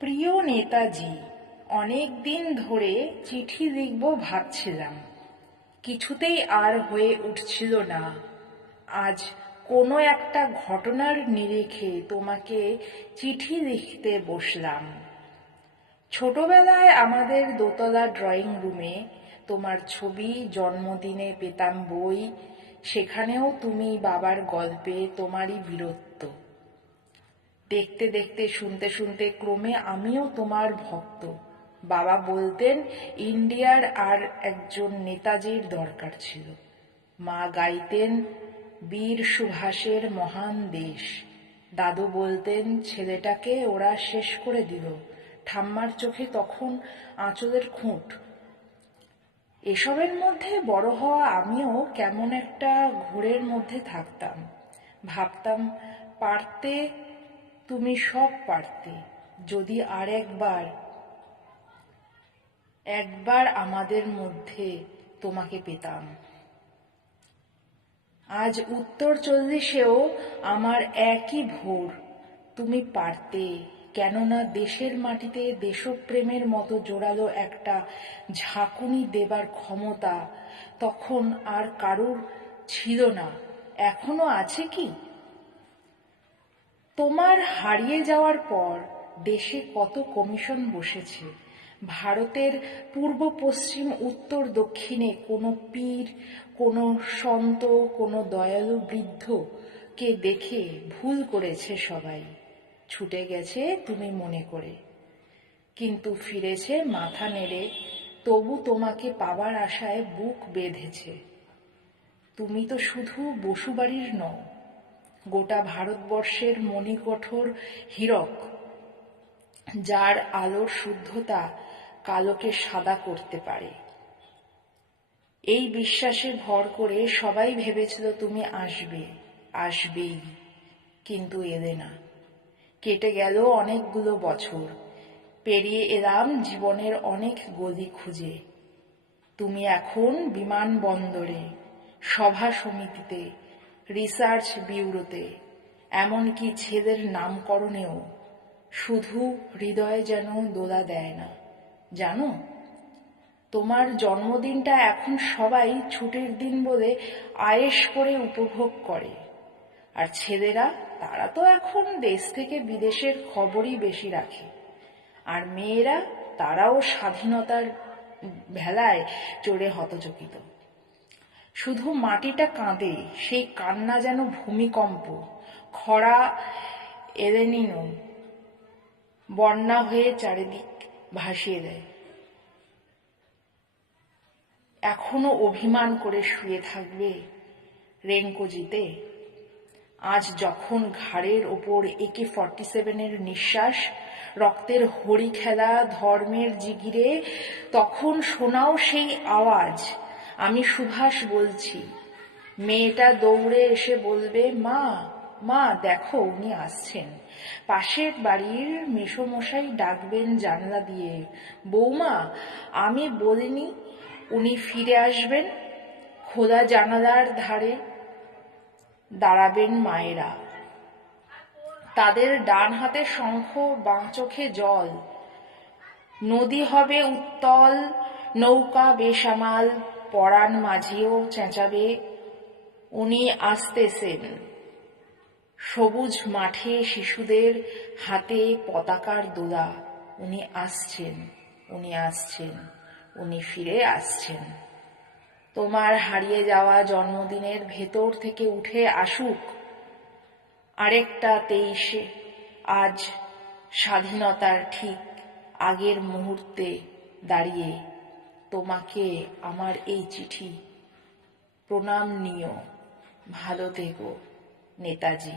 প্রিয় নেতাজি, অনেক দিন ধরে চিঠি লিখব ভাবছিলাম, কিছুতেই আর হয়ে উঠছিল না। আজ কোনো একটা ঘটনার নিরিখে তোমাকে চিঠি লিখতে বসলাম। ছোটবেলায় আমাদের দোতলা ড্রয়িং রুমে তোমার ছবি, জন্মদিনে পেতাম বই, সেখানেও তুমি বাবার গল্পে তোমারই বীরত্ব। দেখতে দেখতে, শুনতে শুনতে ক্রমে আমিও তোমার ভক্ত। বাবা বলতেন ইন্ডিয়ার আর একজন নেতাজির দরকার ছিল। মা গাইতেন বীর সুভাষের মহান দেশ। দাদু বলতেন ছেলেটাকে ওরা শেষ করে দিল। ঠাম্মার চোখে তখন আঁচলের খুঁট। এসবের মধ্যে বড় হওয়া আমিও কেমন একটা ঘোরের মধ্যে থাকতাম। ভাবতাম পারতে, তুমি সব পারতে, যদি আর একবার আমাদের মধ্যে তোমাকে পেতাম। আজ উত্তর 40-এও আমার একই ভোর, তুমি পারতে, কেননা দেশের মাটিতে দেশপ্রেমের মতো জোরালো একটা ঝাঁকুনি দেবার ক্ষমতা তখন আর কারুর ছিল না। এখনো আছে কি? তোমার হারিয়ে যাওয়ার পর দেশে কত কমিশন বসেছে। ভারতের পূর্ব পশ্চিম উত্তর দক্ষিণে কোনো পীর, কোনো সন্ত, কোনো দয়ালু বৃদ্ধকে দেখে ভুল করেছে সবাই। ছুটে গেছে তুমি মনে করে, কিন্তু ফিরেছে মাথা নেড়ে, তবু তোমাকে পাবার আশায় বুক বেঁধেছে। তুমি তো শুধু বসুবাড়ির নও, গোটা ভারতবর্ষের মণিকঠোর হীরক, যার আলোর শুদ্ধতা কালোকে সাদা করতে পারে। এই বিশ্বাসে ভর করে সবাই ভেবেছিল তুমি আসবেই, কিন্তু এলে না। কেটে গেল অনেকগুলো বছর, পেরিয়ে এলাম জীবনের অনেক গলি খুঁজে। তুমি এখন বিমানবন্দরে, সভা সমিতিতে, রিসার্চ ব্যুরোতে, এমনকি ছেলের নামকরণেও। শুধু হৃদয় যেন দোলা দেয় না। জানো, তোমার জন্মদিনটা এখন সবাই ছুটির দিন বলে আয়েশ করে উপভোগ করে। আর ছেলেরা, তারা তো এখন দেশ থেকে বিদেশের খবরই বেশি রাখে। আর মেয়েরা, তারাও স্বাধীনতার ভেলায় চড়ে হতচকিত। শুধু মাটিটা কাঁদে, সেই কান্না যেন ভূমিকম্প, খরা, এলেনিনো, বন্যা হয়ে চারিদিক ভাসিয়ে দেয়। এখনো অভিমান করে শুয়ে থাকবে রেঙ্কোজিতে? আজ যখন ঘাড়ের ওপর AK-47 নিঃশ্বাস, রক্তের হরি খেলা, ধর্মের জিগিরে, তখন শোনাও সেই আওয়াজ, আমি সুভাষ বলছি। মেয়েটা দৌড়ে এসে বলবে, মা, মা দেখো উনি আসছেন। পাশের বাড়ির মেসোমশাই ডাকবেন জানলা দিয়ে, বৌমা আমি বলিনি উনি ফিরে আসবেন? খোলা জানালার ধারে দাঁড়াবেন মায়েরা, তাদের ডান হাতে শঙ্খ, বাঁ চোখে জল। নদী হবে উত্তল, নৌকা বেসামাল, পরাণ মাঝিও চেঁচাবে, উনি আসতেছেন। সবুজ মাঠে শিশুদের হাতে পতাকার দোলা, উনি আসছেন, উনি আসছেন, উনি ফিরে আসছেন। তোমার হারিয়ে যাওয়া জন্মদিনের ভেতর থেকে উঠে আসুক আরেকটা 23-এ, আজ স্বাধীনতার ঠিক আগের মুহূর্তে দাঁড়িয়ে। তোমাকে আমার এই চিঠি, প্রণাম নিও, ভালো থেকো নেতাজি।